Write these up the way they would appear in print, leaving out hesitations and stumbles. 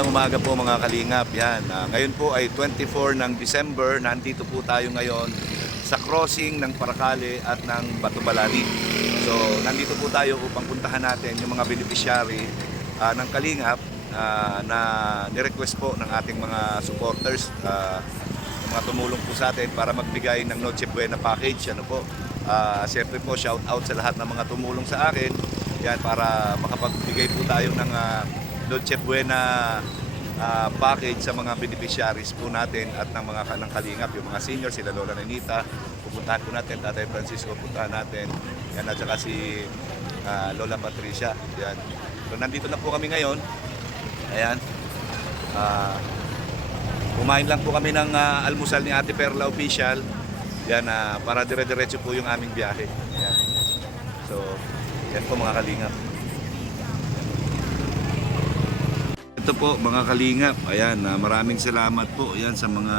Magandang umaga po mga kalingap. Yan. Ngayon po ay 24 ng December. Nandito po tayo ngayon sa crossing ng Paracale at ng Batubalani. So nandito po tayo upang puntahan natin yung mga beneficiary ng kalingap na nirequest po ng ating mga supporters, mga tumulong po sa atin para magbigay ng Noche Buena package. Ano po? Siyempre po shout out sa lahat ng mga tumulong sa akin. Yan, para makapagbigay po tayo ng Noche Buena package sa mga beneficiaries po natin at ng mga kanang kalingap, yung mga senior, sila Lola Nenita, pupuntahan po natin, Tatay Francisco, pupuntahan natin, yan, at saka si Lola Patricia. Yan. So nandito na po kami ngayon. Ayan. Kumain lang po kami ng almusal ni Ate Perla Official. Yan, para dire-diretso po yung aming biyahe. Yan. So, yan po mga kalingap. Ito po mga kalingap, ayan, maraming salamat po yan sa mga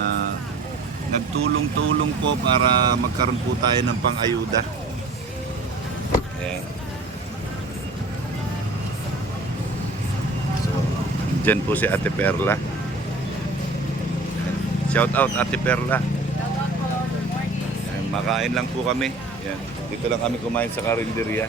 nagtulong-tulong po para magkaroon po tayo ng pang-ayuda. Ayan. So, dyan po si Ate Perla. Shout out Ate Perla. Ayan, makain lang po kami. Ayan. Dito lang kami kumain sa karinderya.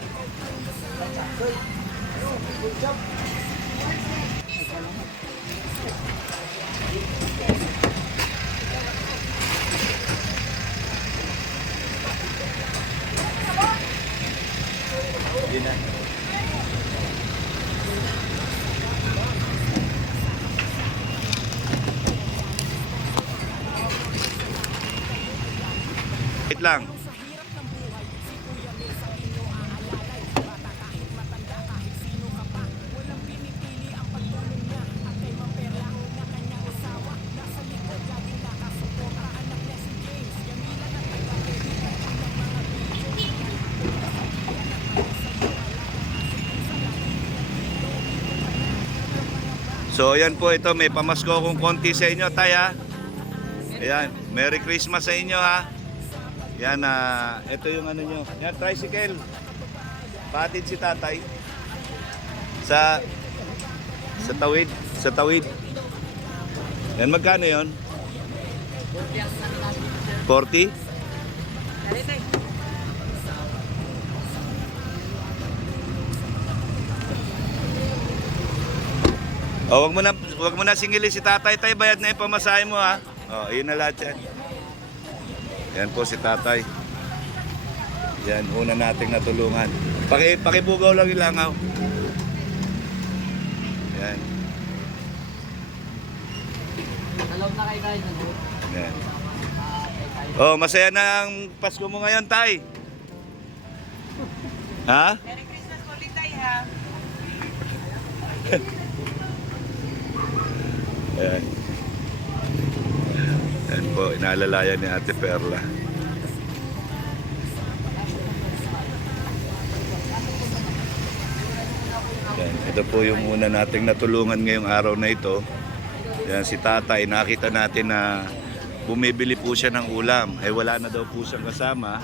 Wait lang. So ayan po, ito may pamasko kong konti sa inyo, Tay, ha. Ayan, Merry Christmas sa inyo, ha. Yan, ito yung ano nyo. Yan, tricycle. Patid si Tatay. Sa tawid. Sa tawid. Yan, magkano yun? 40? Oh, wag mo na singilin si Tatay. Tay, bayad na yung pamasahe mo, ha. Oh, yun na lahat yan. Yan po si Tatay. Yan, una nating natulungan. Pakibugaw lang yung langaw. Yan. Hello na kayo guys. Yan. Oh, masaya na ang Pasko mo ngayon, Tay. Ha? Merry Christmas ulit tayo ha. Ayan. Ayan po, inaalalayan ni Ate Perla. Ayan, ito po yung una nating natulungan ngayong araw na ito. Ayan, si Tatay, nakita natin na bumibili po siya ng ulam. Eh wala na daw po siyang kasama.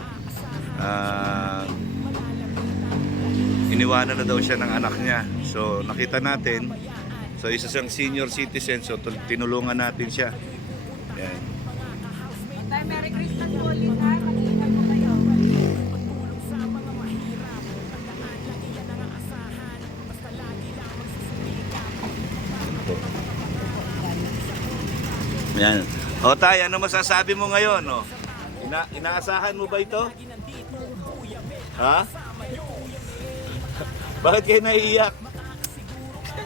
Iniwanan na daw siya ng anak niya. So nakita natin, so isa siyang senior citizen, so tinulungan natin siya. Ayan. Tay, Merry Christmas ulit ha. Mag-ingat po kayo. Ayan. O Tay, ano masasabi mo ngayon? O? Inaasahan mo ba ito? Ha? Bakit kayo naiiyak?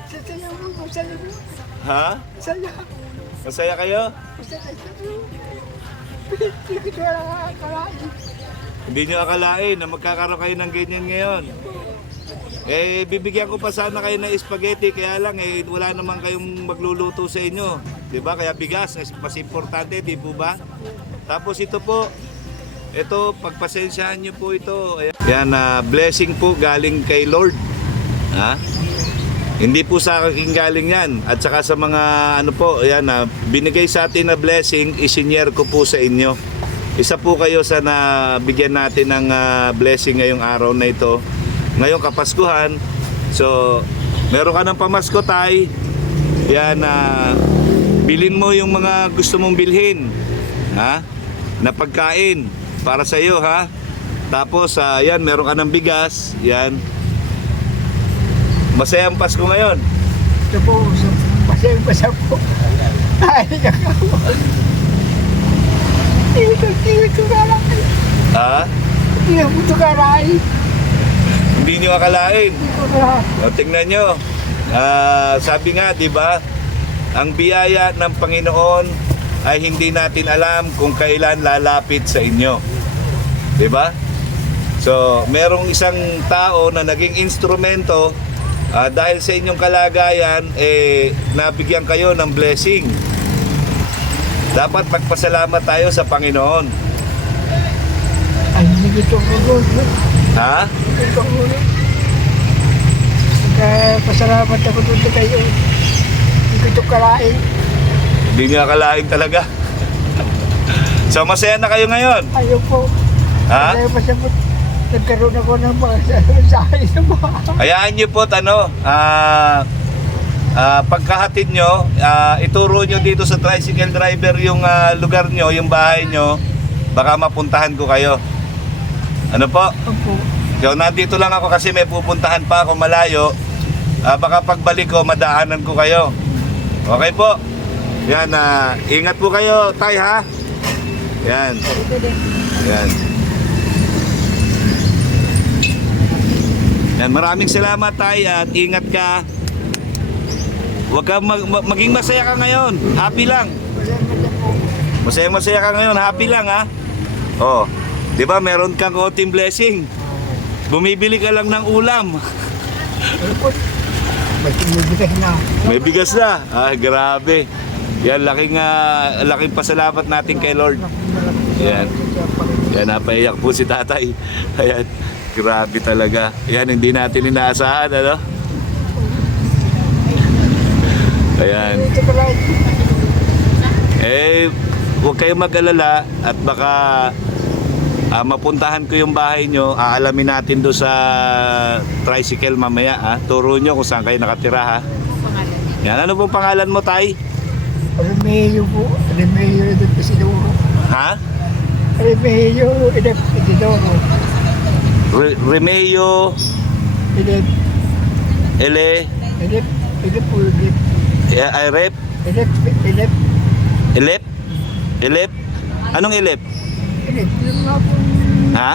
Saya mo, masaya mo. Ha? Saya. Masaya kayo? Masaya mo. Hindi ko na akalain. Hindi nyo akalain na magkakaroon kayo ng ganyan ngayon. Eh, bibigyan ko pa sana kayo ng spaghetti, kaya lang eh, wala naman kayong magluluto sa inyo. Diba? Kaya bigas, mas importante, di po ba? Tapos ito po, ito, pagpasensyahan nyo po ito. Yan, blessing po galing kay Lord. Ha? Hindi po sa akin galing yan. At saka sa mga ano po, ayan, binigay sa atin na blessing, isinyer ko po sa inyo. Isa po kayo sa nabigyan natin ng blessing ngayong araw na ito. Ngayong Kapaskuhan. So, meron ka ng pamasko, Tay. Yan, bilhin mo yung mga gusto mong bilhin. Ha? Na pagkain para sa iyo, ha? Tapos, yan, meron ka ng bigas. Yan. Masayang Pasko ngayon. Ito po, pasayang-pasa po. Ay, ako. Ito karay. Ha? Hindi ako ito karay. Hindi nyo akalain. Hindi ko na. O, tingnan nyo. Sabi nga, di ba? Ang biyaya ng Panginoon ay hindi natin alam kung kailan lalapit sa inyo. Di ba? So, merong isang tao na naging instrumento dahil sa inyong kalagayan, nabigyan kayo ng blessing. Dapat magpasalamat tayo sa Panginoon. Ay, hindi ito ko doon. Ha? Hindi ko doon. Pasalamat ako doon sa kayo. Hindi ko ito karain. Hindi nyo akalain talaga. So, masaya na kayo ngayon? Ayaw po. Ha? Ayaw pasabot. Nagkaroon ako ng mga sahay sa bahay. Hayaan nyo po, pagkahatid nyo, ituro nyo dito sa tricycle driver yung lugar nyo, yung bahay nyo, baka mapuntahan ko kayo. Ano po? Opo. So, nandito lang ako kasi may pupuntahan pa ako malayo. Baka pagbalik ko, madaanan ko kayo. Okay po? Yan, ingat po kayo, tay, ha? Yan. Yan. Yan, maraming salamat, tay, at ingat ka. Huwag ka maging masaya ka ngayon. Happy lang. Masaya ka ngayon. Happy lang, ha? Oh, 'di ba meron kang konting blessing? Bumibili ka lang ng ulam. May bigas na. May bigas na. Grabe. Yan, laking pasalamat natin kay Lord. Yan. Yan, napaiyak po si tatay. Ayan. Grabe talaga. Yan, hindi natin inaasahan, ano? Ayan. Huwag kayong mag-alala at baka mapuntahan ko yung bahay nyo. Aalamin natin doon sa tricycle mamaya. Turo nyo kung saan kayo nakatira, ha? Yan, ano pong pangalan mo, tay? Remeo po. Remeo Edep Isidoro. Ha? Remeo Edep Isidoro. Remeo Edep. Edep. Edep po. Edep. Rep? Edep. Edep. Elep? Elep? Anong elep? Edep. Yung nga po. Ha?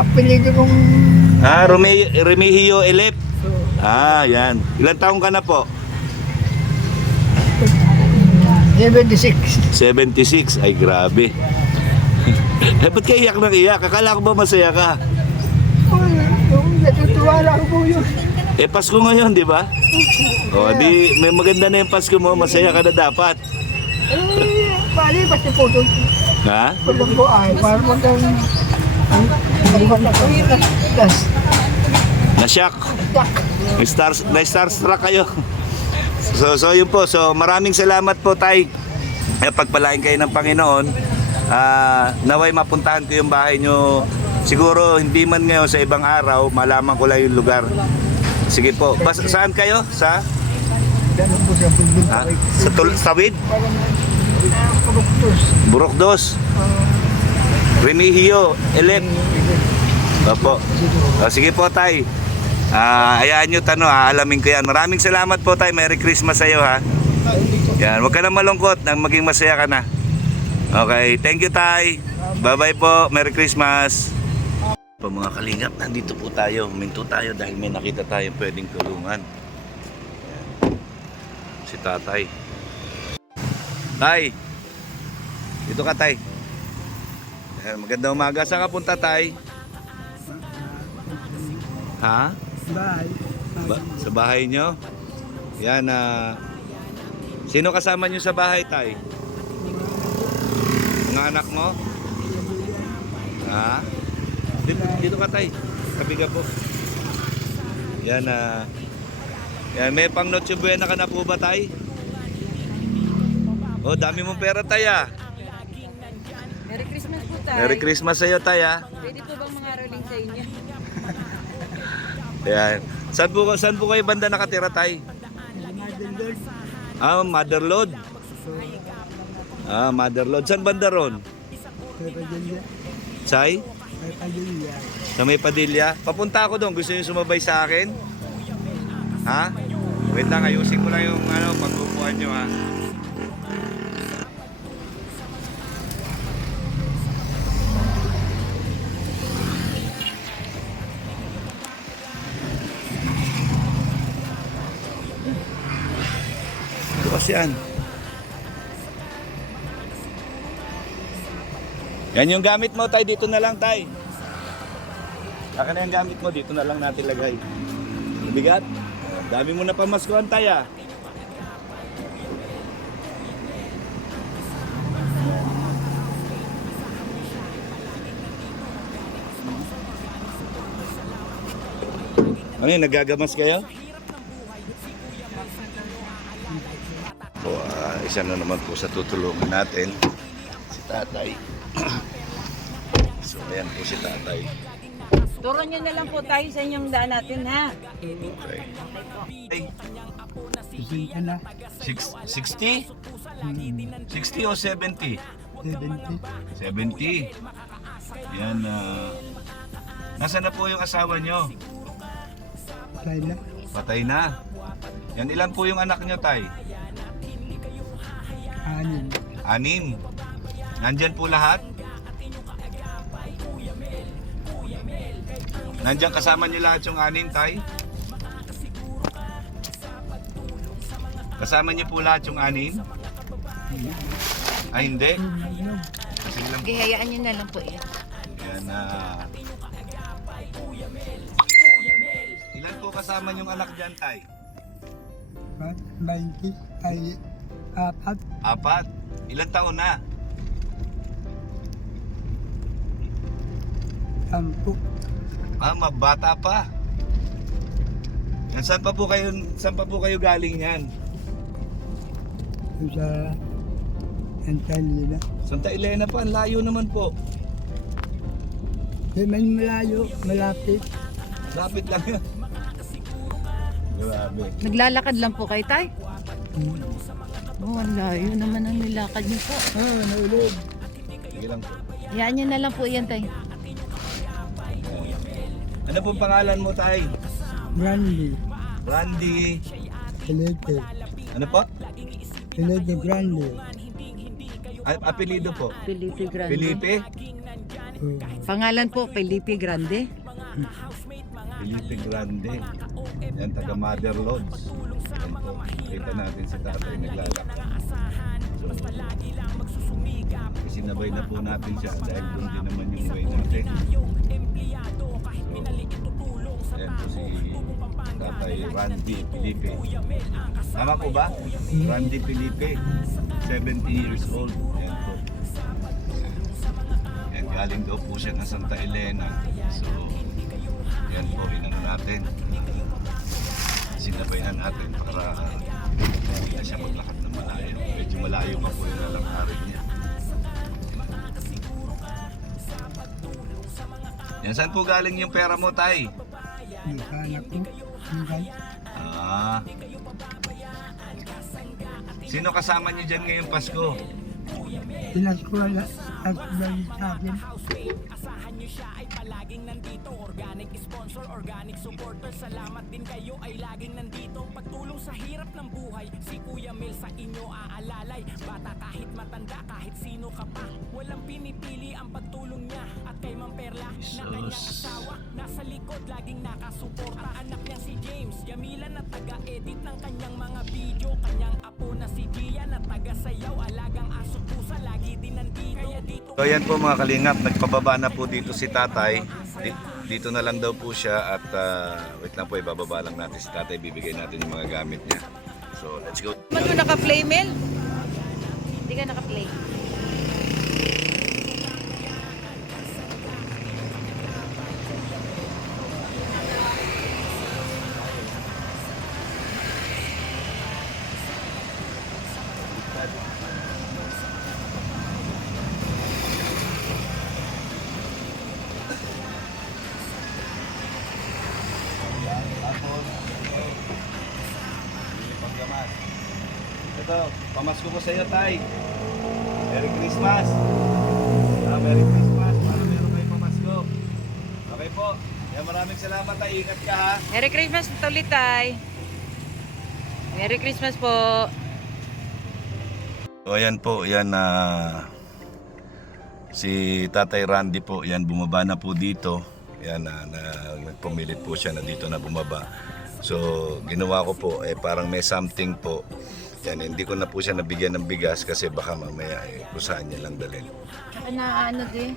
Apelido nung... Remigio Elep? Yan. Ilan taong ka na po? 76. 76. Ay, grabe. Ba't ka iyak ng iyak? Akala ko ba masaya ka? Yung natutuwa lang po yun. Pasko ngayon, di ba? O, di, may maganda na yung Pasko mo. Masaya ka na dapat. Bali, pati po doon. Ha? Walang po ay, parang magandang... Na-shock. Na-starstruck kayo. So yun po. So maraming salamat po, tay. Pagpalain kayo ng Panginoon. Naway mapuntahan ko yung bahay nyo. Siguro hindi man ngayon, sa ibang araw, malaman ko lang yung lugar. Sige po. Saan kayo? Sa? Ganun po siya, bundin Ha? po. Sa Tawid? Produktos. Burokdos? Remigio Elep? Opo. Sige po, tay. Hayaan nyo, alamin ko yan. Maraming salamat po, tay. Merry Christmas sa iyo, ha. Yan, huwag ka na malungkot nang maging masaya ka na. Okay, thank you, tay. Bye-bye po. Merry Christmas. Po, mga kalingap, nandito po tayo. Huminto tayo dahil may nakita tayong pwedeng tulungan. Yan. Si tatay. Tay, dito ka, tay. Yan, magandang umaga. Saan ka punta, tay? Ha? Bye. Sa bahay nyo? Yan, sino kasama nyo sa bahay, tay? Mga anak mo? Ha? Dito ka, tay. Tabi ka po. Yan, yan, may pang Noche Buena ka na po ba, tay? Oh, dami mong pera, tay, Merry Christmas po tayo. Merry Christmas sa'yo, tay, Pwede po bang mga rolling sa inyo? Yan. Saan po kayo banda nakatira, tay? Motherlode. Motherlode. Saan banda ron? May Padilla. Say? May Padilla. Sa may Padilla? Papunta ako doon. Gusto niyo sumabay sa akin? Ha? Wait lang, ayusin ko lang yung pagkukuhan nyo ha. Bukas yan. Yan yung gamit mo, tay. Dito na lang, tay. Akin na yung gamit mo. Dito na lang natin lagay. Bigat. Dami mo na pamaskuhan, tay, ah. Ano yun, nagagamas kayo? Isa na naman po sa tutulungan natin, si tatay. So, ayan po si tatay. Turo nyo na lang po tayo sa inyong daan natin, ha? Okay. Ay, Ising ka na. 60? 60 o 70? 70. 70. Yan, nasaan na po yung asawa nyo? Kaya na. Patay na. Yan, ilan po yung anak nyo, tay? 6. 6. Nandyan po lahat? Nandyan kasama niyo lahat yung 6, tay? Kasama niyo po lahat yung 6? Ay, hindi. Kasi lang po. Hayaan nyo na lang po yan. Yan, ilan po kasama yung anak dyan, tay? 20. Ay, 4. 4. Ilan taon na? 10. Mabata pa. Yan, saan pa po kayo galing yan? Sa Antalina. Santa Elena pa, ang layo naman po. May malayo, malapit. Lapit lang yan. Grabe. Naglalakad lang po kayo, tay? Oh, ang layo naman ang nilakad nyo po. Nahulog. Sige lang po. Hayaan nyo na lang po yan, tay. Ano pong pangalan mo, tay? Grande. Randy. Felipe. Ano po? Felipe Grande. Apelido po? Felipe Grande. Felipe? Oh. Pangalan po, Felipe Grande. Felipe Grande. Yan, taga Mother Lodge. Yan po. Kita natin si tatay naglalakad. So, sinabay na po natin siya dahil doon din naman yung way natin. So, yan po si tatay Randy Felipe. Tama po ba? Randy Felipe. 70 years old. Yan po. Yan, galing daw po siya ng Santa Elena. So, yan po, inano natin. Sinabayan natin para hindi na siya maglakad ng malayo. Medyo malayo pa po yung lalakarin niya. Yan, saan po galing yung pera mo, tay? Nagkanak ko. Hanggang. Sino kasama niyo dyan ngayong Pasko? Pinaskuala at balik sa akin. Jesus. So yan po mga kalingap, nagpababa na po dito si tatay. Dito na lang daw po siya at wait lang po, ibababa lang natin si tatay, bibigay natin yung mga gamit niya. So let's go. Ano naka-play, Mel? Hindi ka naka-play. Tapos, panggamas. Ito, pamasko ko sa iyo, Tay. Merry Christmas. Merry Christmas. Para meron kayo pamasko. Okay po. Kaya maraming salamat, Tay. Ingat ka, ha. Merry Christmas ulit, Tay. Merry Christmas po. So ayan po, yan na si Tatay Randy po, yan bumaba na po dito. Yan na nagpumilit po siya na dito na bumaba. So ginawa ko po parang may something po. Yan, hindi ko na po siya nabigyan ng bigas kasi baka mamaya kung saan niya lang dalhin. Saka na ano di,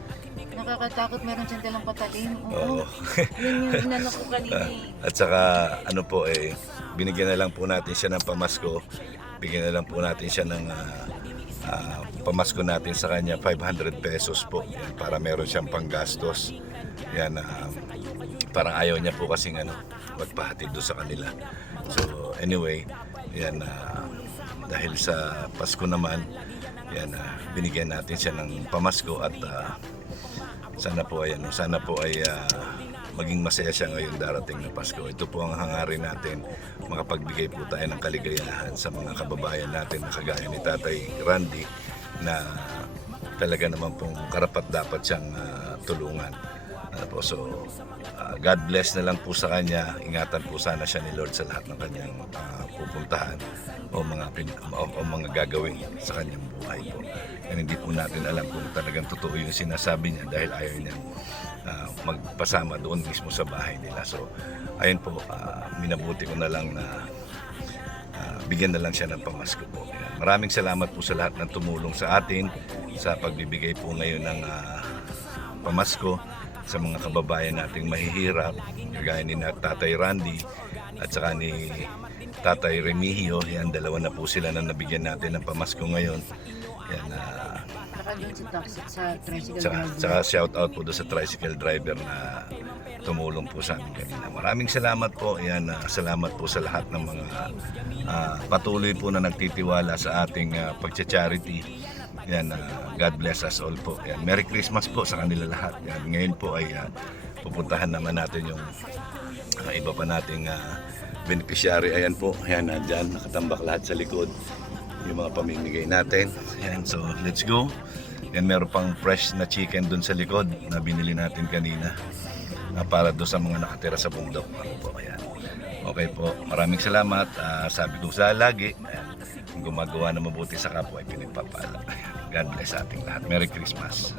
nakakatakot meron siyang dalang patalim. Oo. Yun yung inano ko kanina eh. At saka ano po binigyan na lang po natin siya ng pamasko. Bigyan na lang po natin siya ng pamasko natin sa kanya 500 pesos po. Yan, para meron siyang panggastos. Yan, parang ayaw niya po kasing magpahatid doon sa kanila. So anyway, yan, dahil sa Pasko naman, yan, binigyan natin siya ng pamasko at sana po ay maging masaya siya ngayong darating na Pasko. Ito po ang hangarin natin, makapagbigay po tayo ng kaligayahan sa mga kababayan natin na kagaya ni Tatay Randy na talaga naman pong karapat dapat siyang tulungan. So, God bless na lang po sa kanya. Ingatan po sana siya ni Lord sa lahat ng kanyang pupuntahan o mga gagawin sa kanyang buhay po. And hindi po natin alam kung talagang totoo yung sinasabi niya dahil ayaw niya magpasama doon mismo sa bahay nila. So, ayun po, minabuti ko na lang na bigyan na lang siya ng pamasko po. Ayan. Maraming salamat po sa lahat ng tumulong sa atin sa pagbibigay po ngayon ng pamasko sa mga kababayan nating mahihirap, kagaya ni Tatay Randy at saka ni Tatay Remigio. Yan, dalawa na po sila na nabigyan natin ng pamasko ngayon. Yan, Saka dun sa taxi, sa tricycle Tsaka shout out po doon sa tricycle driver na tumulong po sa amin kanina. Maraming salamat po. Yan, salamat po sa lahat ng mga patuloy po na nagtitiwala sa ating pagcha-charity. Yan, God bless us all po. Yan, Merry Christmas po sa kanila lahat. Yan, ngayon po ay pupuntahan naman natin yung iba pa nating beneficiary. Ayan po, yan, nandyan, nakatambak lahat sa likod yung mga pamimigay natin. Yan, so let's go. Yan, meron pang fresh na chicken dun sa likod na binili natin kanina para doon sa mga nakatira sa bundok. Ano po, ayan. Okay po, maraming salamat. Sabi ko sa lagi, ayan, kung gumagawa na mabuti sa kapwa ay pinagpapala. God bless ating lahat. Merry Christmas.